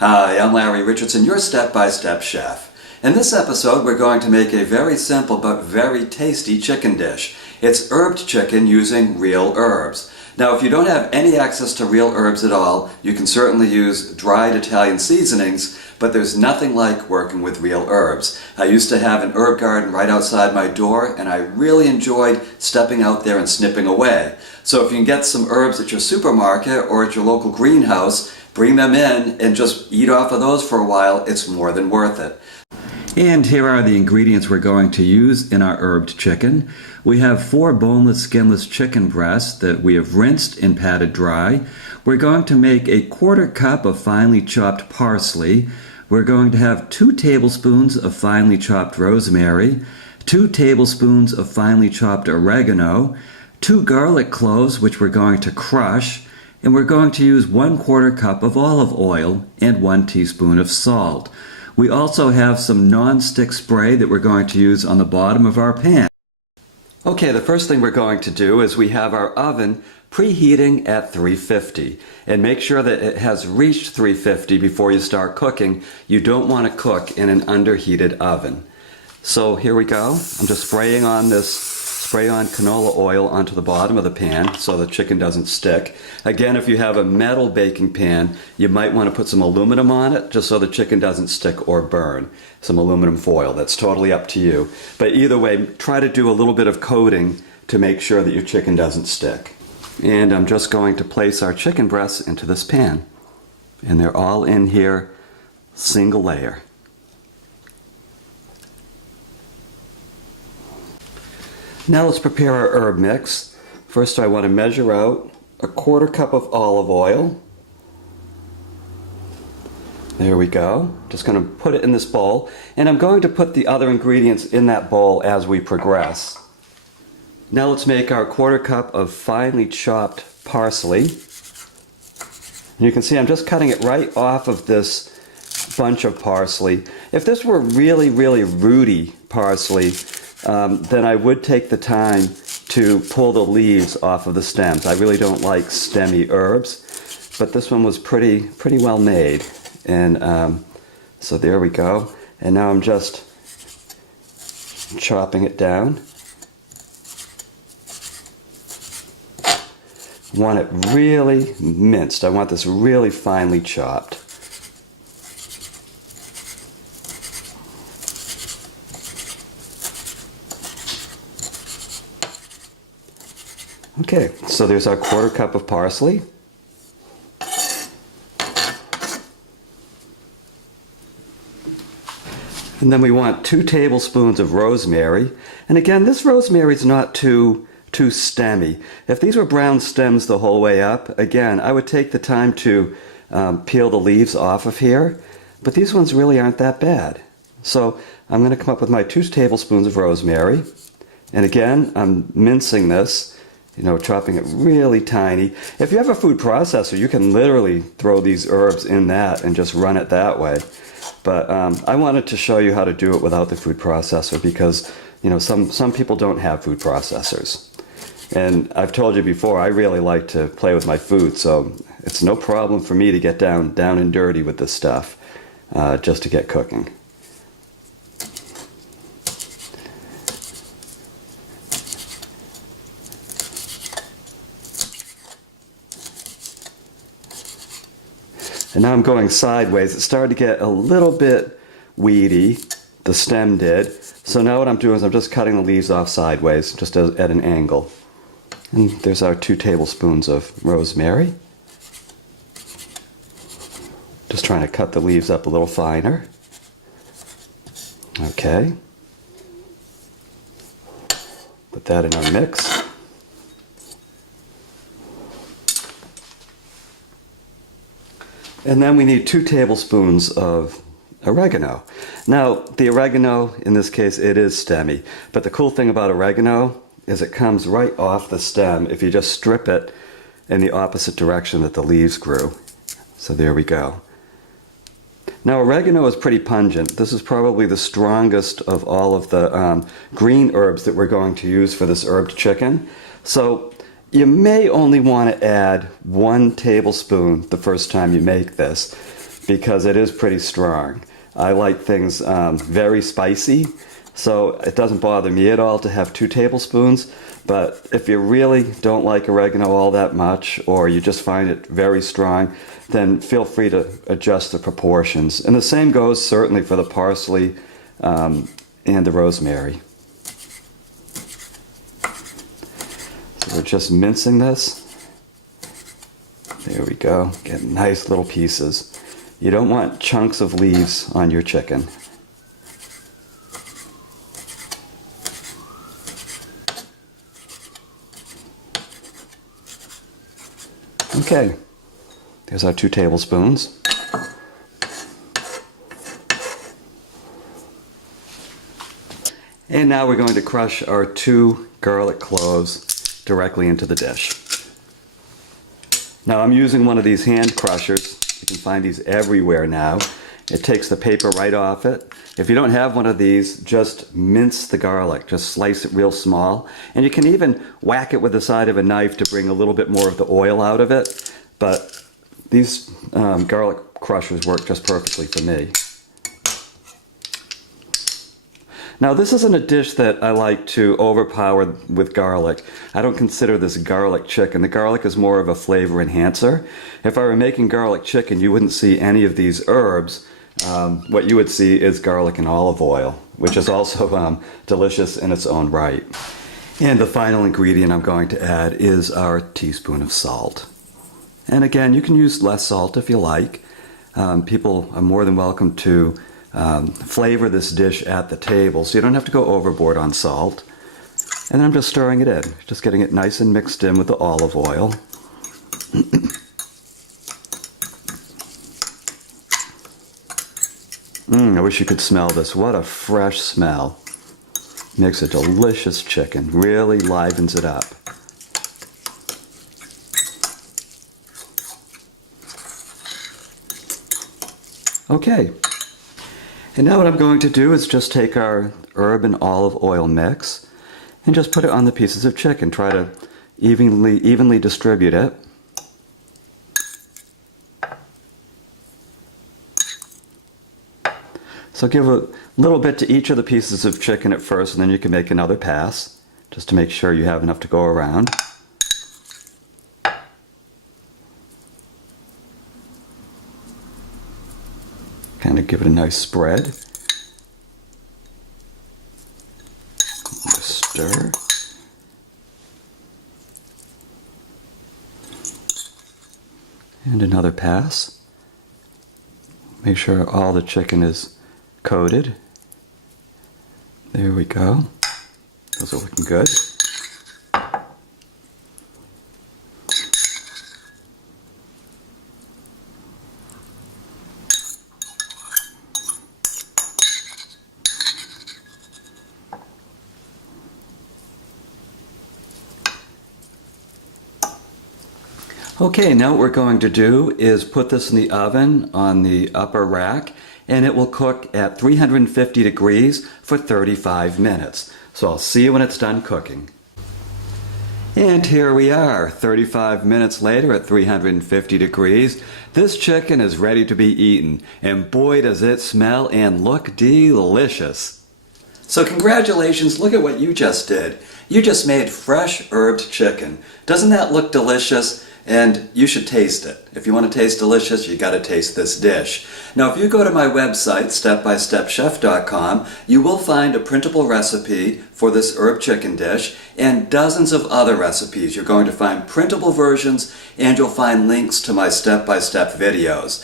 Hi, I'm Larry Richardson, your step-by-step chef. In this episode, we're going to make a very simple but very tasty chicken dish. It's herbed chicken using real herbs. Now, if you don't have any access to real herbs at all, you can certainly use dried Italian seasonings, but there's nothing like working with real herbs. I used to have an herb garden right outside my door, and I really enjoyed stepping out there and snipping away. So if you can get some herbs at your supermarket or at your local greenhouse, bring them in and just eat off of those for a while. It's more than worth it. And here are the ingredients we're going to use in our herbed chicken. We have 4 boneless, skinless chicken breasts that we have rinsed and patted dry. We're going to make a 1/4 cup of finely chopped parsley. We're going to have 2 tablespoons of finely chopped rosemary, 2 tablespoons of finely chopped oregano, 2 garlic cloves which we're going to crush, and we're going to use 1/4 cup of olive oil and 1 teaspoon of salt. We also have some non-stick spray that we're going to use on the bottom of our pan. Okay, the first thing we're going to do is we have our oven preheating at 350. And make sure that it has reached 350 before you start cooking. You don't want to cook in an underheated oven. So here we go. I'm just spraying on canola oil onto the bottom of the pan so the chicken doesn't stick. Again, if you have a metal baking pan, you might want to put some aluminum on it just so the chicken doesn't stick or burn. Some aluminum foil, that's totally up to you. But either way, try to do a little bit of coating to make sure that your chicken doesn't stick. And I'm just going to place our chicken breasts into this pan. And they're all in here, single layer. Now let's prepare our herb mix. First I want to measure out a 1/4 cup of olive oil. There we go. Just going to put it in this bowl, and I'm going to put the other ingredients in that bowl as we progress. Now let's make our 1/4 cup of finely chopped parsley. And you can see I'm just cutting it right off of this bunch of parsley. If this were really rooty parsley, then I would take the time to pull the leaves off of the stems. I really don't like stemmy herbs, but this one was pretty well made. And so there we go. And now I'm just chopping it down. I want it really minced. I want this really finely chopped. Okay, so there's our 1/4 cup of parsley. And then we want 2 tablespoons of rosemary. And again, this rosemary is not too stemmy. If these were brown stems the whole way up, again, I would take the time to peel the leaves off of here. But these ones really aren't that bad. So I'm going to come up with my 2 tablespoons of rosemary. And again, I'm mincing this. Chopping it really tiny. If you have a food processor, you can literally throw these herbs in that and just run it that way. But I wanted to show you how to do it without the food processor because, some people don't have food processors. And I've told you before, I really like to play with my food, so it's no problem for me to get down and dirty with this stuff just to get cooking. And now I'm going sideways. It started to get a little bit weedy, the stem did. So now what I'm doing is I'm just cutting the leaves off sideways, just at an angle. And there's our 2 tablespoons of rosemary. Just trying to cut the leaves up a little finer. Okay. Put that in our mix. And then we need 2 tablespoons of oregano. Now, the oregano, in this case, it is stemmy. But the cool thing about oregano is it comes right off the stem if you just strip it in the opposite direction that the leaves grew. So there we go. Now, oregano is pretty pungent. This is probably the strongest of all of the green herbs that we're going to use for this herbed chicken. So you may only want to add 1 tablespoon the first time you make this, because it is pretty strong. I like things very spicy, so it doesn't bother me at all to have 2 tablespoons. But if you really don't like oregano all that much, or you just find it very strong, then feel free to adjust the proportions. And the same goes certainly for the parsley and the rosemary. So we're just mincing this. There we go. Get nice little pieces. You don't want chunks of leaves on your chicken. Okay, there's our 2 tablespoons. And now we're going to crush our 2 garlic cloves directly into the dish. Now I'm using one of these hand crushers. You can find these everywhere now. It takes the paper right off it. If you don't have one of these, just mince the garlic. Just slice it real small. And you can even whack it with the side of a knife to bring a little bit more of the oil out of it. But these garlic crushers work just perfectly for me. Now this isn't a dish that I like to overpower with garlic. I don't consider this garlic chicken. The garlic is more of a flavor enhancer. If I were making garlic chicken, you wouldn't see any of these herbs. What you would see is garlic and olive oil, which is also delicious in its own right. And the final ingredient I'm going to add is our teaspoon of salt. And again, you can use less salt if you like. People are more than welcome to flavor this dish at the table, so you don't have to go overboard on salt. And then I'm just stirring it in, just getting it nice and mixed in with the olive oil. I wish you could smell this. What a fresh smell. Makes a delicious chicken. Really livens it up. Okay. And now what I'm going to do is just take our herb and olive oil mix and just put it on the pieces of chicken. Try to evenly distribute it. So give a little bit to each of the pieces of chicken at first, and then you can make another pass, just to make sure you have enough to go around. Kind of give it a nice spread. Just stir. And another pass. Make sure all the chicken is coated. There we go. Those are looking good. Okay, now what we're going to do is put this in the oven on the upper rack, and it will cook at 350 degrees for 35 minutes. So I'll see you when it's done cooking. And here we are, 35 minutes later at 350 degrees. This chicken is ready to be eaten, and boy does it smell and look delicious. So congratulations, look at what you just did. You just made fresh herbed chicken. Doesn't that look delicious? And you should taste it. If you want to taste delicious, you got to taste this dish. Now, if you go to my website, stepbystepchef.com, you will find a printable recipe for this herb chicken dish and dozens of other recipes. You're going to find printable versions, and you'll find links to my step-by-step videos.